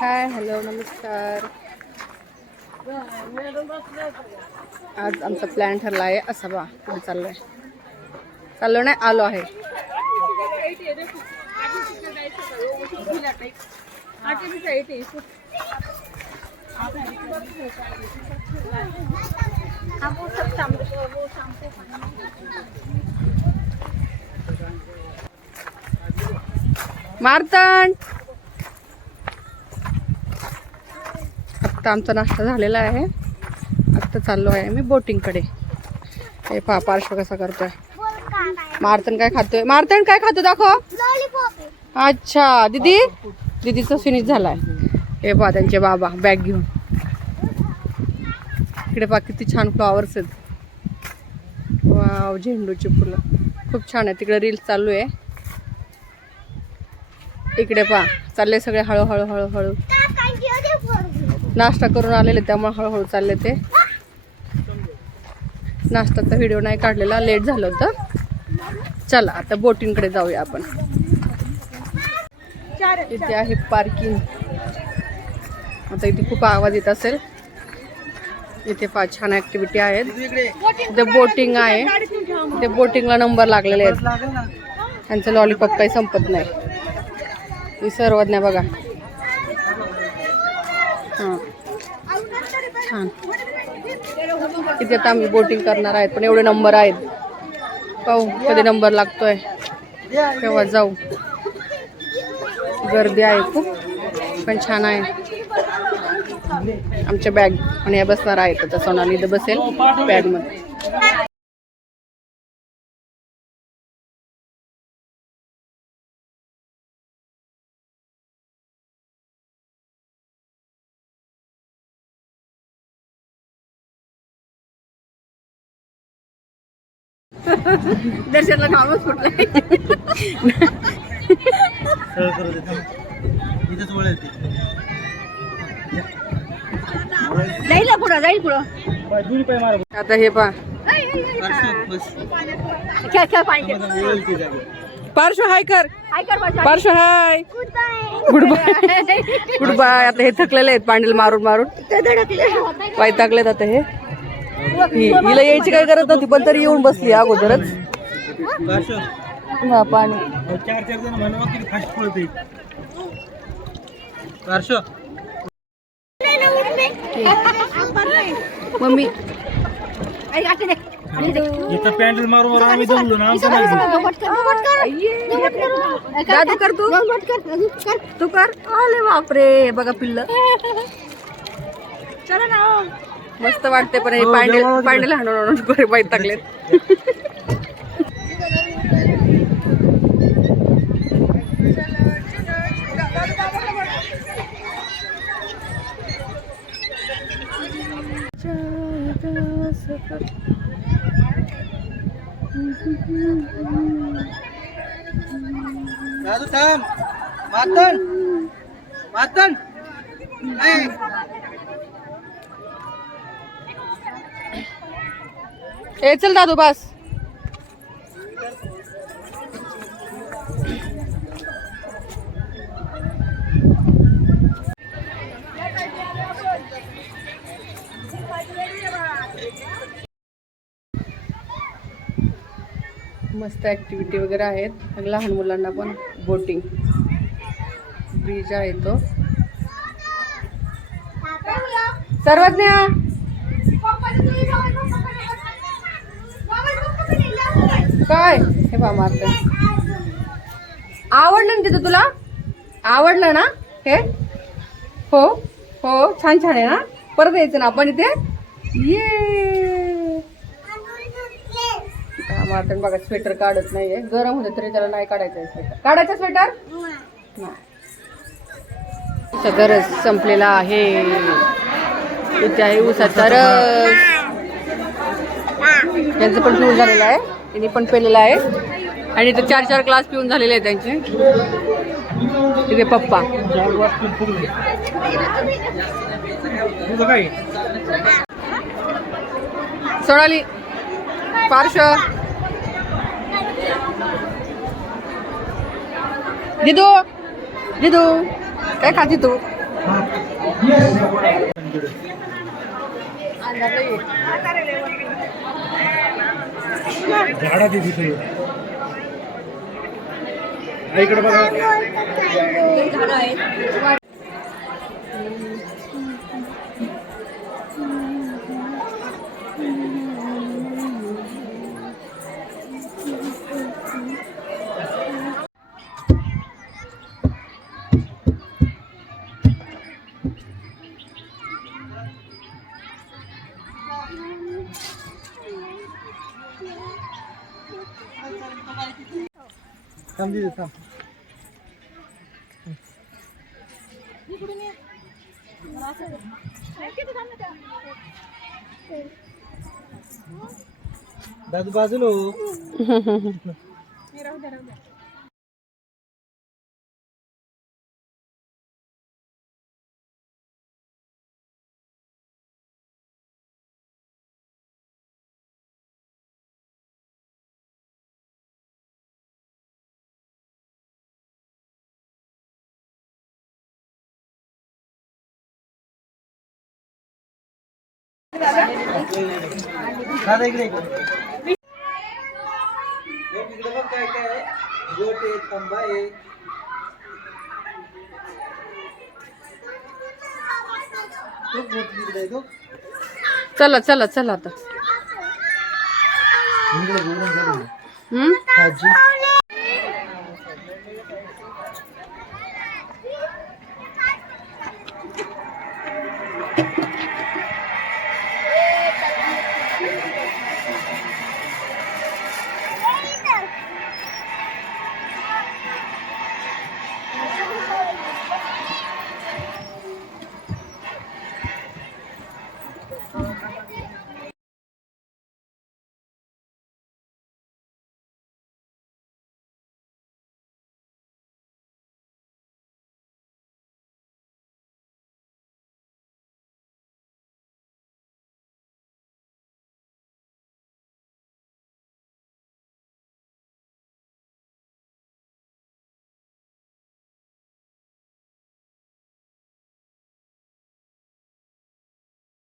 Hi hello नमस्कार. आज आमचा प्लॅन ठरला आहे असा बा कुठे चाललो नाही आलो आहे. मारतंड आत्ता आमचा नाश्ता झालेला आहे. आत्ता चाललो आहे मी बोटिंगकडे. हे पहा पार्श्व कसा करतोय. मारतंड काय खातोय. मारतंड काय खातो दाखव. अच्छा दीदीचा फिनिश झालाय. हे पहा त्यांचे बाबा बॅग घेऊन. इकडे पहा किती छान फ्लॉवर्स आहेत. वाव झेंडूची फुलं खूप छान आहे. तिकडे रील्स चालू आहे. इकडे पहा चालले सगळे हळूहळू हळूहळू. नाश्ता करून आलेले त्यामुळे हळूहळू चालले ते. नाश्त्याचा व्हिडिओ नाही काढलेला, लेट झालं होतं. चला आता बोटिंगकडे जाऊया आपण. इथे आहे पार्किंग. आता इथे खूप आवाज येत असेल. इथे फार छान ऍक्टिव्हिटी आहेत. इथे बोटिंग आहे. इथे बोटिंगला नंबर लागलेले आहेत. त्यांचं लॉलीपॉप काही संपत नाही. ही सर्वज्ञ बघा. हां छान. इथे आता आम्ही बोटिंग करणार आहेत पण एवढे नंबर आहेत. पाहू कधी नंबर लागतोय तेव्हा जाऊ. गर्दी आहे खूप पण छान आहे. आमच्या बॅग आणि या बसणार आहेत. आता सोनाली इथं बसेल बॅगमध्ये. दर्शनला घामच फुटलाय. जाईल पुढं. आता हे पहा पार्श्व हाय कर. पार्श्व hi good bye. Good bye. आता हे थकलेले आहेत पांडील मारून मारून वैतागलेत. आता हे हिला यायची काही गरज नव्हती पण तरी येऊन बसली अगोदरच. पाणी मम्मी पॅन्डल मारून आम्ही जमलो ना. दादू कर तू कर. आले बापरे बघा पिल्ल. चला ना मस्त वाटते पण हे पांडेल हाणून बरे वैतागलेत. ए चल दादू बस. मस्त ऍक्टिव्हिटी वगैरे आहेत. लहान मुलांना पण बोटिंग ब्रिज आहे तो. सर्वज्ञ काय हे बा मारत. आवडलं ना तिथं तुला. आवडलं ना हे. हो हो छान छान आहे ना. परत यायचं ना आपण इथे. ये मारतन बघा स्वेटर काढत नाहीये. गरम होते तरी त्याला नाही काढायचं स्वेटर. काढायचं स्वेटर नाही. गरज संपलेला आहे. इथे आहे ऊसाचा रस. त्यांचं पण पिऊन झालेलं आहे. त्यांनी पण पेलेलं आहे. आणि इथे 4 ग्लास पिऊन झालेले आहेत त्यांचे. तिथे पप्पा सोनाली पार्श्व दिदू काय खाती तू. झाडा ते तिथे इकडे बघा. थांब दीदी थांब. दादू बाजूला हो. दादा इकडे इकडे बघ काय काय आहे. गोट आहे, खंबा आहे. तो गोट इकडे आहे तो. चला चला चला आता. इकडे गोडून जाऊ. हम्म. आजी